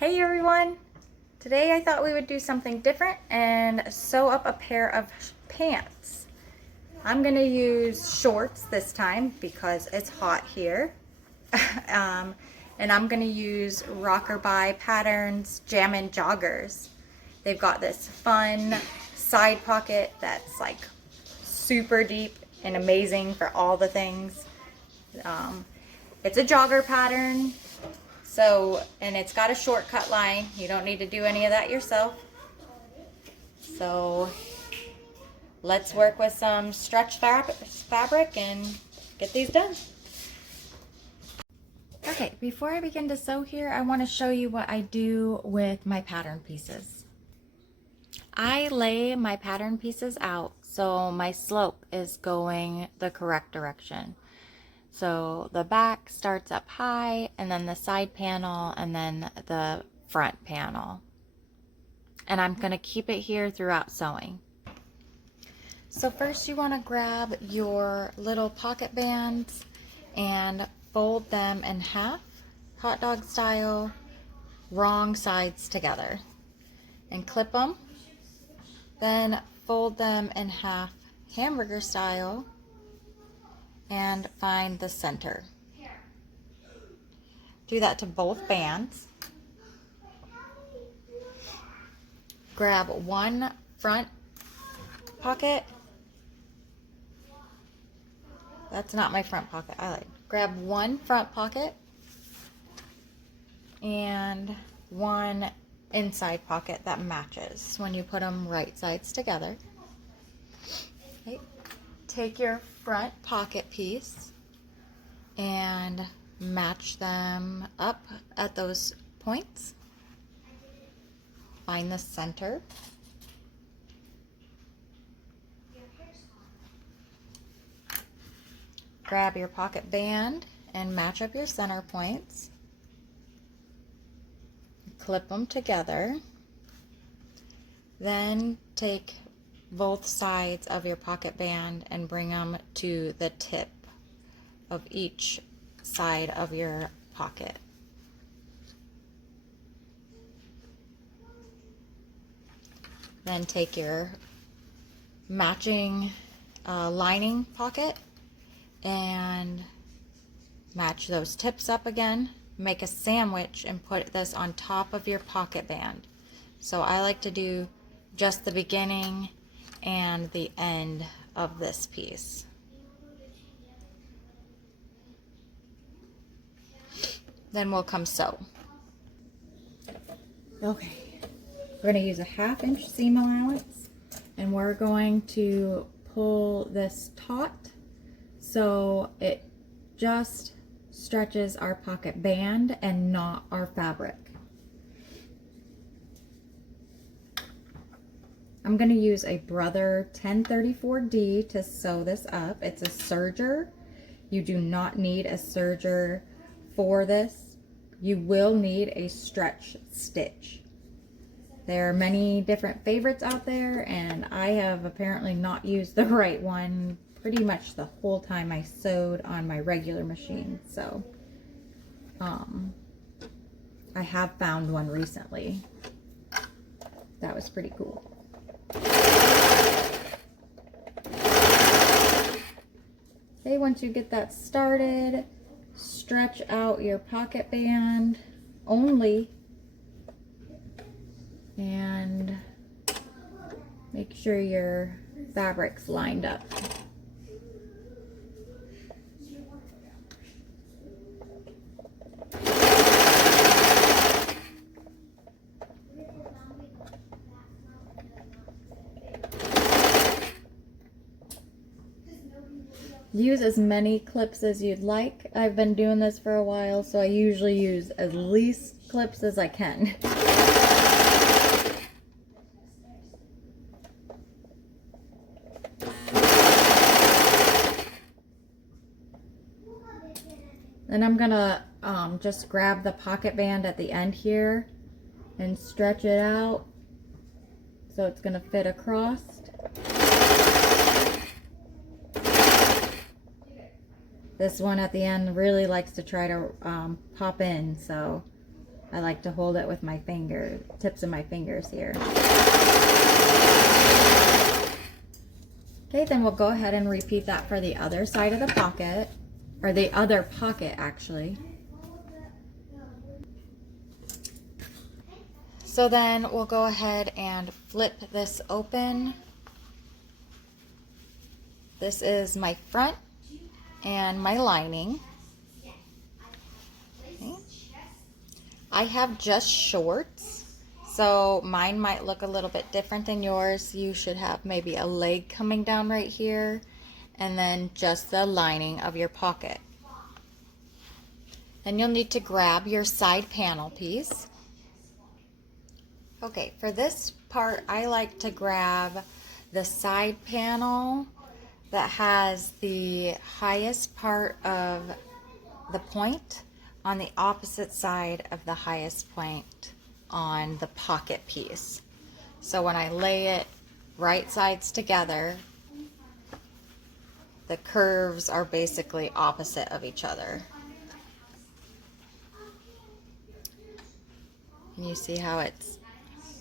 Hey everyone! Today I thought we would do something different and sew up a pair of pants. I'm going to use shorts this time because it's hot here. And I'm going to use Rockerbye Patterns Jammin Joggers. They've got this fun side pocket that's like super deep and amazing for all the things. It's a jogger pattern. So, and it's got a shortcut line. You don't need to do any of that yourself. So, let's work with some stretch fabric and get these done. Okay, before I begin to sew here, I want to show you what I do with my pattern pieces. I lay my pattern pieces out so my slope is going the correct direction. So the back starts up high, and then the side panel, and then the front panel. And I'm going to keep it here throughout sewing. So first you want to grab your little pocket bands and fold them in half, hot dog style, wrong sides together. And clip them. Then fold them in half, hamburger style, and find the center. Do that to both bands. Grab one front pocket. That's not my front pocket. Grab one front pocket and one inside pocket that matches when you put them right sides together. Okay. Take your front pocket piece and match them up at those points. Find the center. Grab your pocket band and match up your center points. Clip them together. Then take both sides of your pocket band and bring them to the tip of each side of your pocket. Then take your matching lining pocket and match those tips up again. Make a sandwich and put this on top of your pocket band. So I like to do just the beginning and the end of this piece. Then we'll come sew. Okay, we're going to use a 1/2 inch seam allowance, and we're going to pull this taut so it just stretches our pocket band and not our fabric. I'm going to use a Brother 1034D to sew this up. It's a serger. You do not need a serger for this. You will need a stretch stitch. There are many different favorites out there, and I have apparently not used the right one pretty much the whole time I sewed on my regular machine. So I have found one recently. That was pretty cool. Okay, once you get that started, stretch out your pocket band only and make sure your fabric's lined up. Use as many clips as you'd like. I've been doing this for a while, so I usually use as least clips as I can. Then I'm gonna just grab the pocket band at the end here and stretch it out so it's gonna fit across. This one at the end really likes to try to pop in, so I like to hold it with my tips of my fingers here. Okay, then we'll go ahead and repeat that for the other side of the pocket, or the other pocket actually. So then we'll go ahead and flip this open. This is my front and my lining. Okay. I have just shorts, so mine might look a little bit different than yours. You should have maybe a leg coming down right here, and then just the lining of your pocket. Then you'll need to grab your side panel piece. Okay, for this part, I like to grab the side panel that has the highest part of the point on the opposite side of the highest point on the pocket piece. So when I lay it right sides together, the curves are basically opposite of each other. And you see how it's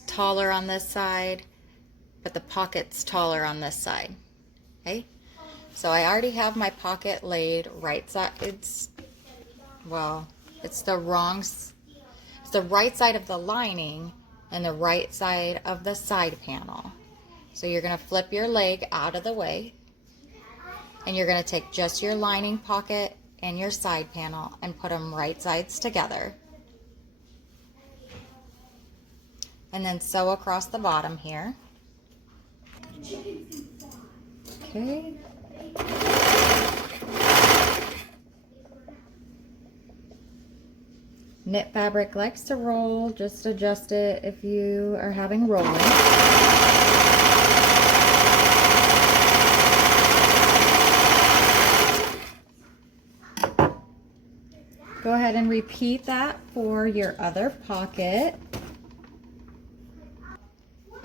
taller on this side, but the pocket's taller on this side. Okay, so I already have my pocket laid right side. It's the right side of the lining and the right side of the side panel. So you're going to flip your leg out of the way, and you're going to take just your lining pocket and your side panel and put them right sides together. And then sew across the bottom here. Okay. Knit fabric likes to roll. Just adjust it if you are having rolling. Go ahead and repeat that for your other pocket.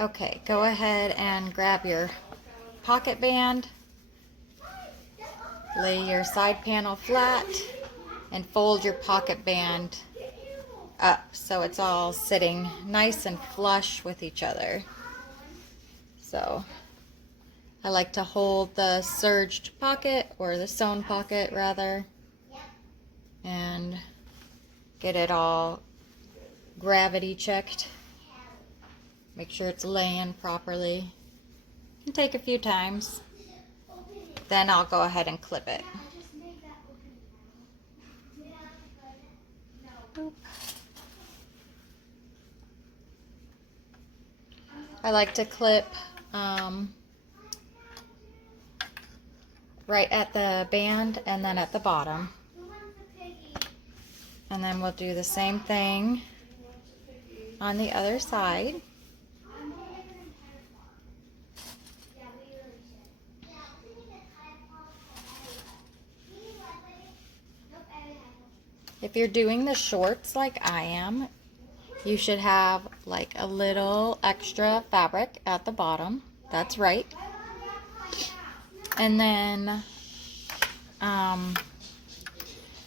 Okay, go ahead and grab your pocket band, lay your side panel flat, and fold your pocket band up so it's all sitting nice and flush with each other. So I like to hold the serged pocket, or the sewn pocket rather, and get it all gravity checked. Make sure it's laying properly. It can take a few times. Then I'll go ahead and clip it. I like to clip right at the band and then at the bottom. And then we'll do the same thing on the other side. If you're doing the shorts like I am, you should have like a little extra fabric at the bottom. That's right. And then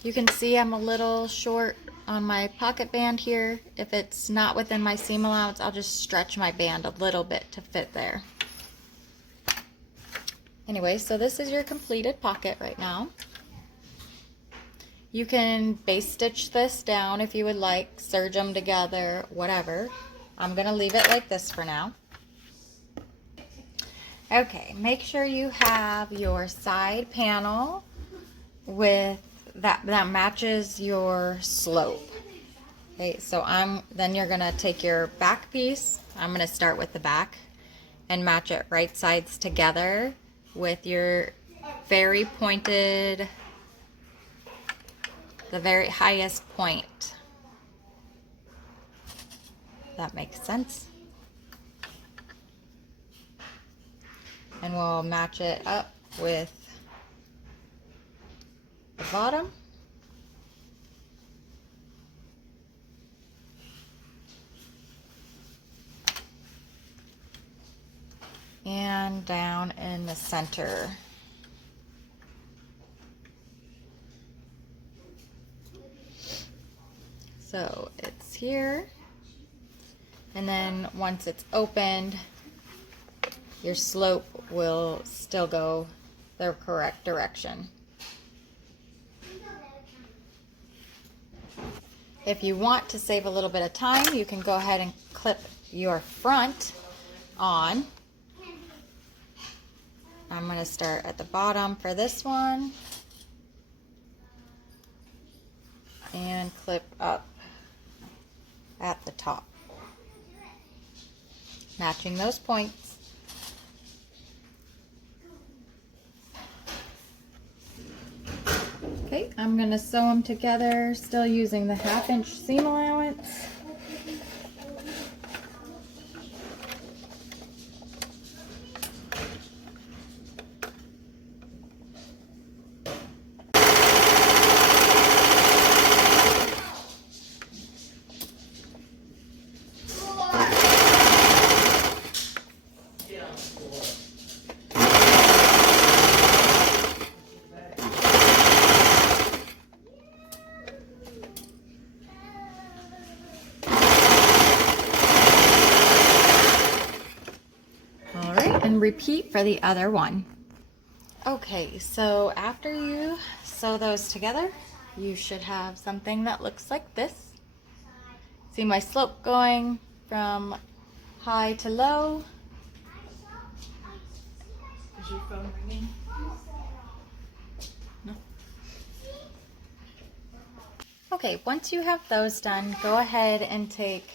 you can see I'm a little short on my pocket band here. If it's not within my seam allowance, I'll just stretch my band a little bit to fit there. Anyway, so this is your completed pocket right now. You can base stitch this down if you would like, serge them together, whatever. I'm going to leave it like this for now. Okay, make sure you have your side panel with that matches your slope. Okay, so then you're going to take your back piece. I'm going to start with the back and match it right sides together with your very pointed, the very highest point. That makes sense. And we'll match it up with the bottom. And down in the center. So it's here. And then once it's opened, your slope will still go the correct direction. If you want to save a little bit of time, you can go ahead and clip your front on. I'm going to start at the bottom for this one and clip up at the top, matching those points. Okay, I'm going to sew them together, still using the 1/2 inch seam allowance. And repeat for the other one. Okay, so after you sew those together, you should have something that looks like this. See my slope going from high to low. Is your phone ringing? No. Okay, once you have those done, go ahead and take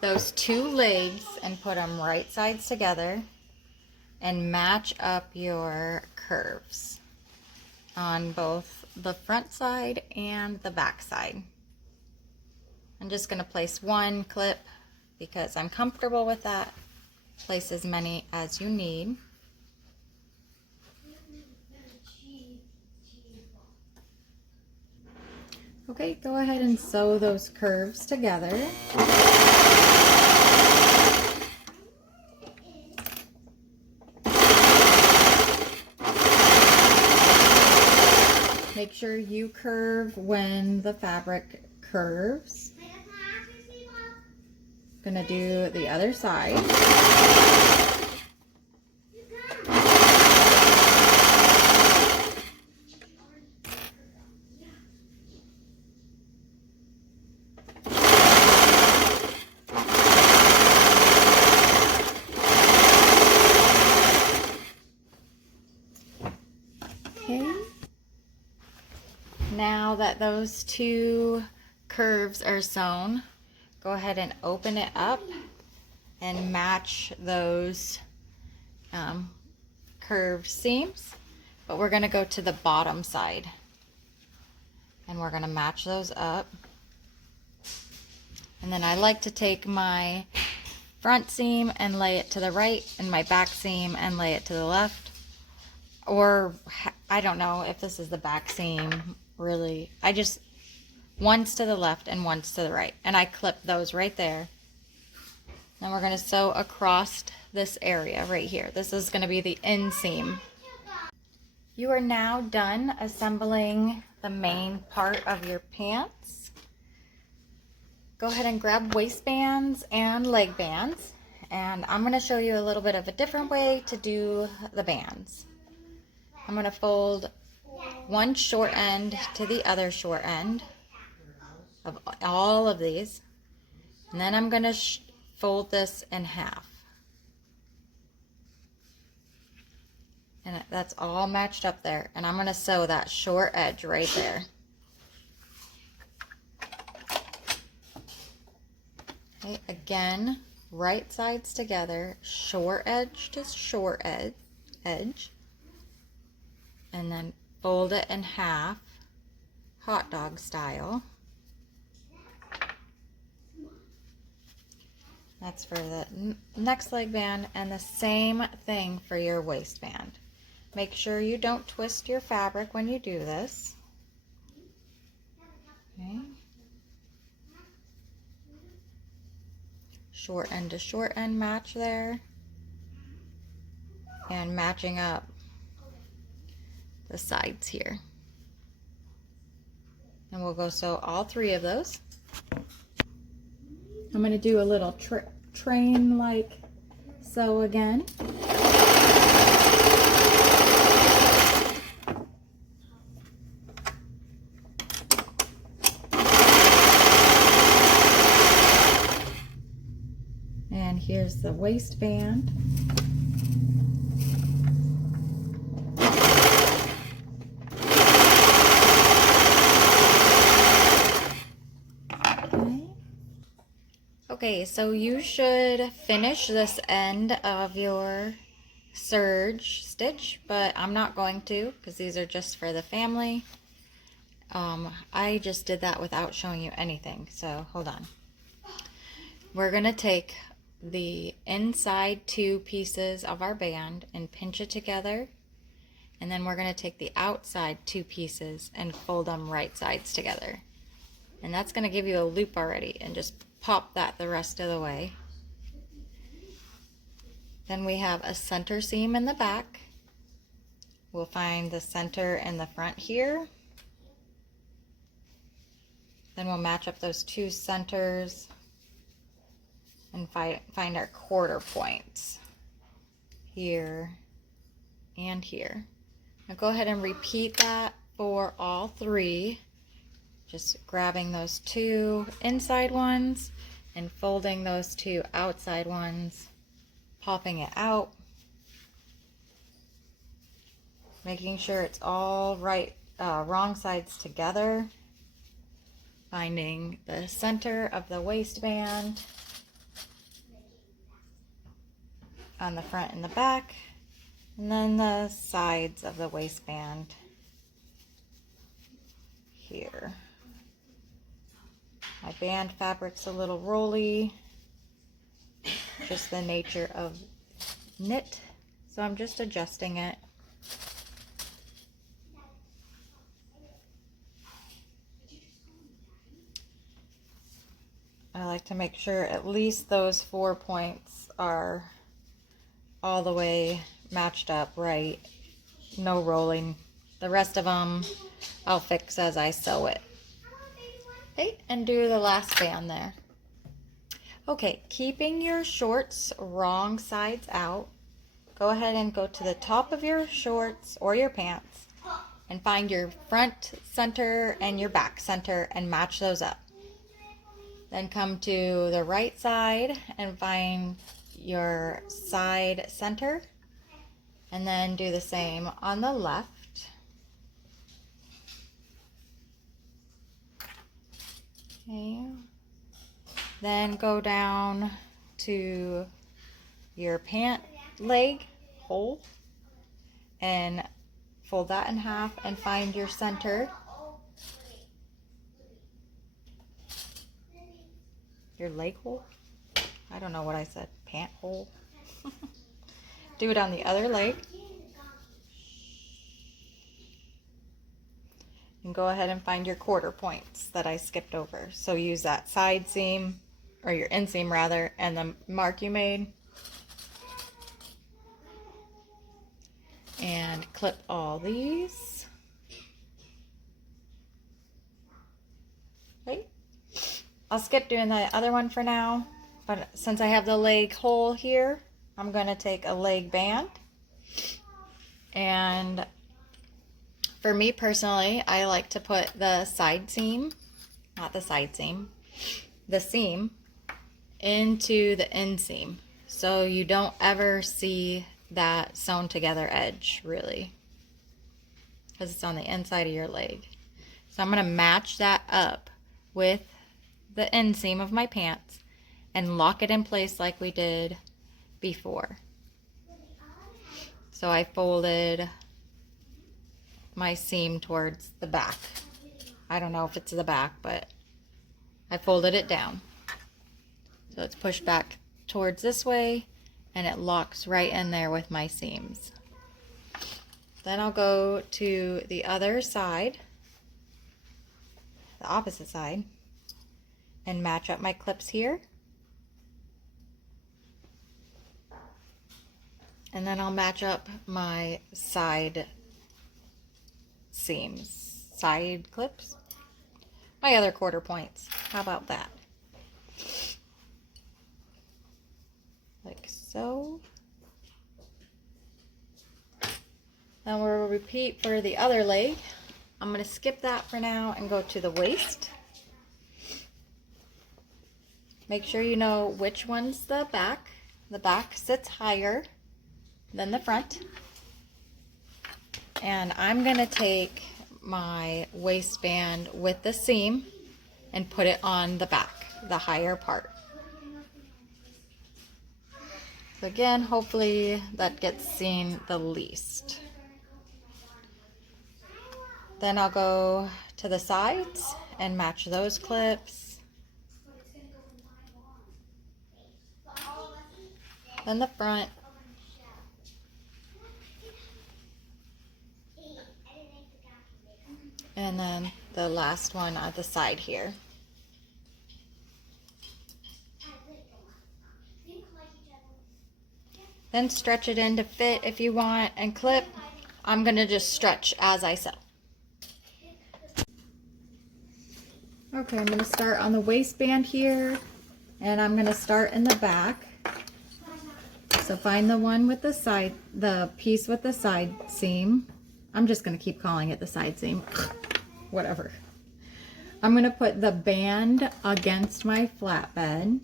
those 2 legs and put them right sides together and match up your curves on both the front side and the back side. I'm just going to place 1 clip because I'm comfortable with that. Place as many as you need. Okay, go ahead and sew those curves together. Make sure you curve when the fabric curves. Gonna do the other side. Okay. Now that those 2 curves are sewn, go ahead and open it up and match those curved seams. But we're going to go to the bottom side and we're going to match those up. And then I like to take my front seam and lay it to the right and my back seam and lay it to the left. Or I don't know if this is the back seam really. I just, one's to the left and one's to the right. And I clip those right there. Then we're going to sew across this area right here. This is going to be the inseam. You are now done assembling the main part of your pants. Go ahead and grab waistbands and leg bands. And I'm going to show you a little bit of a different way to do the bands. I'm going to fold one short end to the other short end of all of these. And then I'm going to fold this in half. And that's all matched up there. And I'm going to sew that short edge right there. Okay, again, right sides together, short edge to short edge. And then fold it in half, hot dog style. That's for the next leg band, and the same thing for your waistband. Make sure you don't twist your fabric when you do this. Okay. Short end to short end match there. And matching up the sides here. And we'll go sew all 3 of those. I'm going to do a little train like sew again. And here's the waistband. Okay, so you should finish this end of your serge stitch, but I'm not going to because these are just for the family. I just did that without showing you anything, so hold on. We're going to take the inside two pieces of our band and pinch it together, and then we're going to take the outside two pieces and fold them right sides together. And that's going to give you a loop already, and just pop that the rest of the way. Then we have a center seam in the back. We'll find the center in the front here. Then we'll match up those two centers and find our quarter points here and here. Now go ahead and repeat that for all three. Just grabbing those two inside ones and folding those two outside ones, popping it out, making sure it's all right, wrong sides together, finding the center of the waistband on the front and the back, and then the sides of the waistband here. My band fabric's a little rolly, just the nature of knit, so I'm just adjusting it. I like to make sure at least those 4 points are all the way matched up right, no rolling. The rest of them I'll fix as I sew it. Okay, and do the last band there. Okay, keeping your shorts wrong sides out, go ahead and go to the top of your shorts or your pants and find your front center and your back center and match those up. Then come to the right side and find your side center, and then do the same on the left. Okay. Then go down to your pant leg hole and fold that in half and find your center. Your leg hole? I don't know what I said. Pant hole. Do it on the other leg. And go ahead and find your quarter points that I skipped over. So use that side seam, or your inseam rather, and the mark you made. And clip all these. Right? I'll skip doing the other one for now, but since I have the leg hole here, I'm going to take a leg band. And for me personally, I like to put the side seam, not the side seam, the seam into the inseam, so you don't ever see that sewn together edge really, because it's on the inside of your leg. So I'm going to match that up with the inseam of my pants and lock it in place like we did before. So I folded my seam towards the back. I don't know if it's the back, but I folded it down. So it's pushed back towards this way, and it locks right in there with my seams. Then I'll go to the other side, the opposite side, and match up my clips here. And then I'll match up my side seams, side clips, my other quarter points. How about that? repeat for the other leg. I'm going to skip that for now and go to the waist. Make sure you know which one's the back. The back sits higher than the front. And I'm going to take my waistband with the seam and put it on the back, the higher part. So again, hopefully that gets seen the least. Then I'll go to the sides and match those clips. Then the front. And then the last one at the side here. Then stretch it in to fit if you want and clip. I'm going to just stretch as I sew. Okay, I'm going to start on the waistband here, and I'm going to start in the back. So find the one with the side, the piece with the side seam. I'm just going to keep calling it the side seam. Whatever. I'm going to put the band against my flatbed,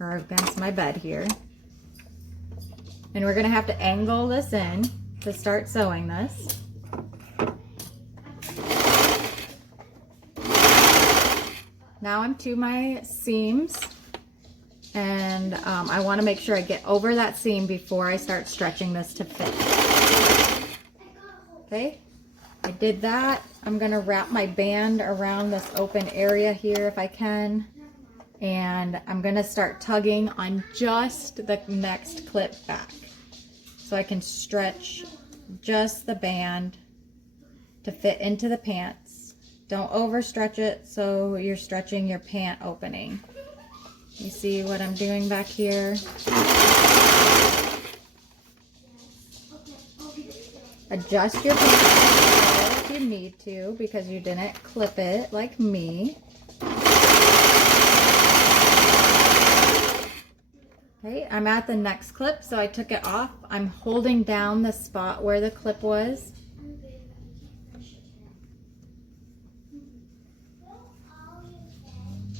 or against my bed here. And we're going to have to angle this in to start sewing this. Now I'm to my seams, and I want to make sure I get over that seam before I start stretching this to fit. Okay, I did that. I'm going to wrap my band around this open area here if I can, and I'm going to start tugging on just the next clip back so I can stretch just the band to fit into the pants. Don't overstretch it so you're stretching your pant opening. You see what I'm doing back here? Adjust your pant if you need to, because you didn't clip it like me. Okay, I'm at the next clip, so I took it off. I'm holding down the spot where the clip was.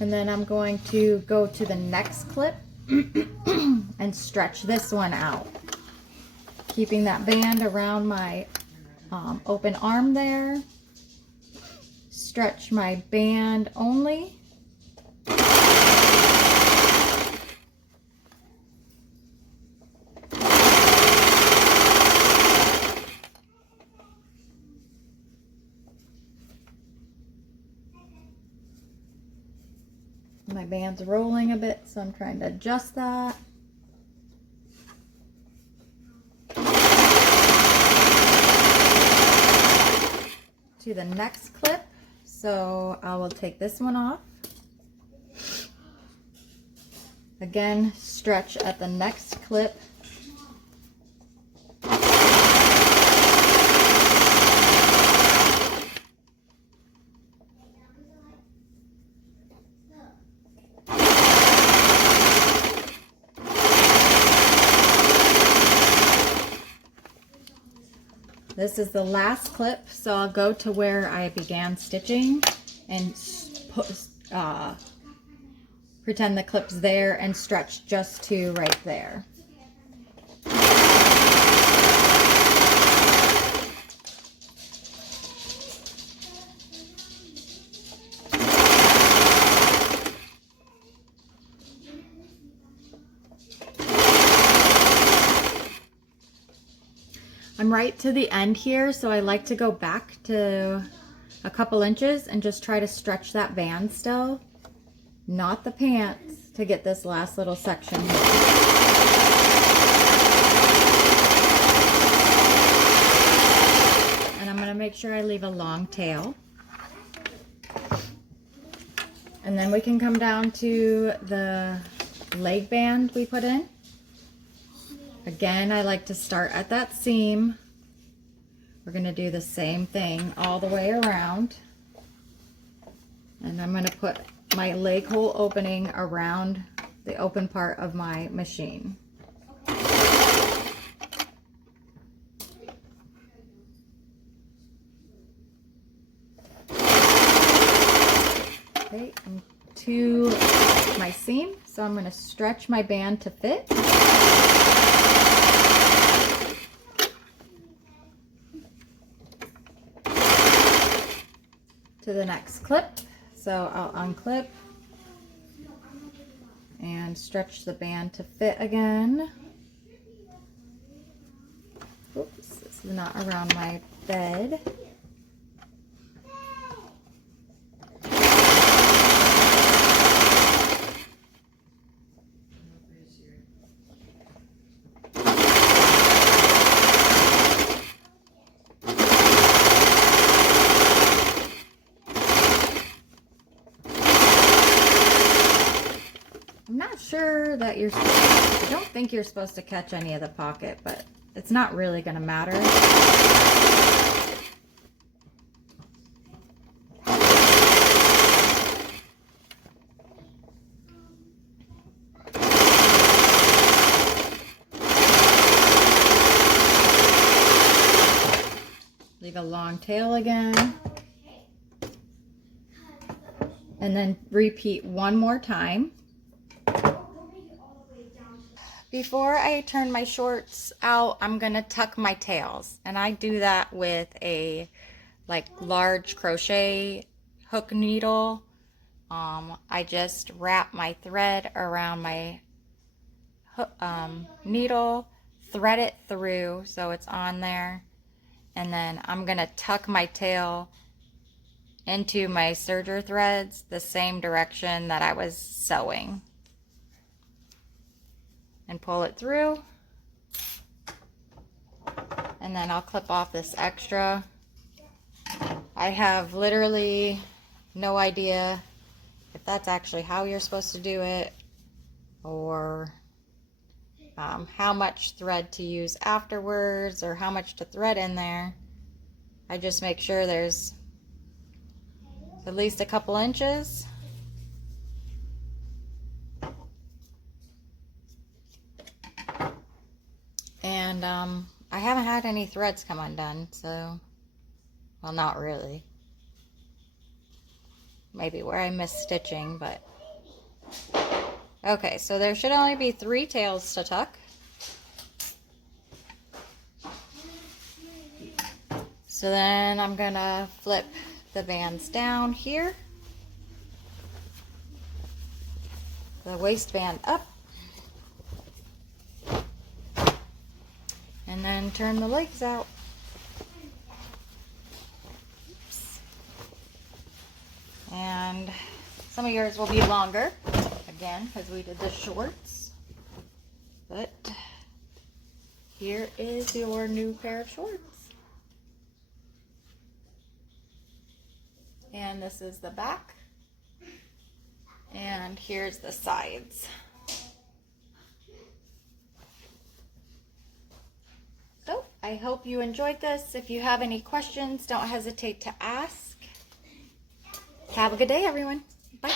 And then I'm going to go to the next clip and stretch this one out. Keeping that band around my open arm there. Stretch my band only. My band's rolling a bit, so I'm trying to adjust that. To the next clip, so I will take this one off. Again, stretch at the next clip. This is the last clip, so I'll go to where I began stitching and pretend the clip's there and stretch just to right there. I'm right to the end here, so I like to go back to a couple inches and just try to stretch that band still, not the pants, to get this last little section here. And I'm going to make sure I leave a long tail. And then we can come down to the leg band we put in. Again, I like to start at that seam. We're going to do the same thing all the way around. And I'm going to put my leg hole opening around the open part of my machine. Okay, into my seam. So I'm going to stretch my band to fit. To the next clip. So I'll unclip and stretch the band to fit again. Oops, this is not around my bed. I'm not sure that I don't think you're supposed to catch any of the pocket, but it's not really going to matter. Leave a long tail again. And then repeat one more time. Before I turn my shorts out, I'm gonna tuck my tails, and I do that with a large crochet hook needle. I just wrap my thread around my needle, thread it through so it's on there, and then I'm gonna tuck my tail into my serger threads the same direction that I was sewing. And pull it through, and then I'll clip off this extra. I have literally no idea if that's actually how you're supposed to do it, or how much thread to use afterwards, or how much to thread in there. I just make sure there's at least a couple inches. And I haven't had any threads come undone, so, well, not really. Maybe where I missed stitching, but. Okay, so there should only be 3 tails to tuck. So then I'm gonna flip the bands down here. The waistband up. And then turn the legs out. Oops. And some of yours will be longer, again, because we did the shorts. But here is your new pair of shorts. And this is the back. And here's the sides. So, I hope you enjoyed this. If you have any questions, don't hesitate to ask. Have a good day, everyone. Bye.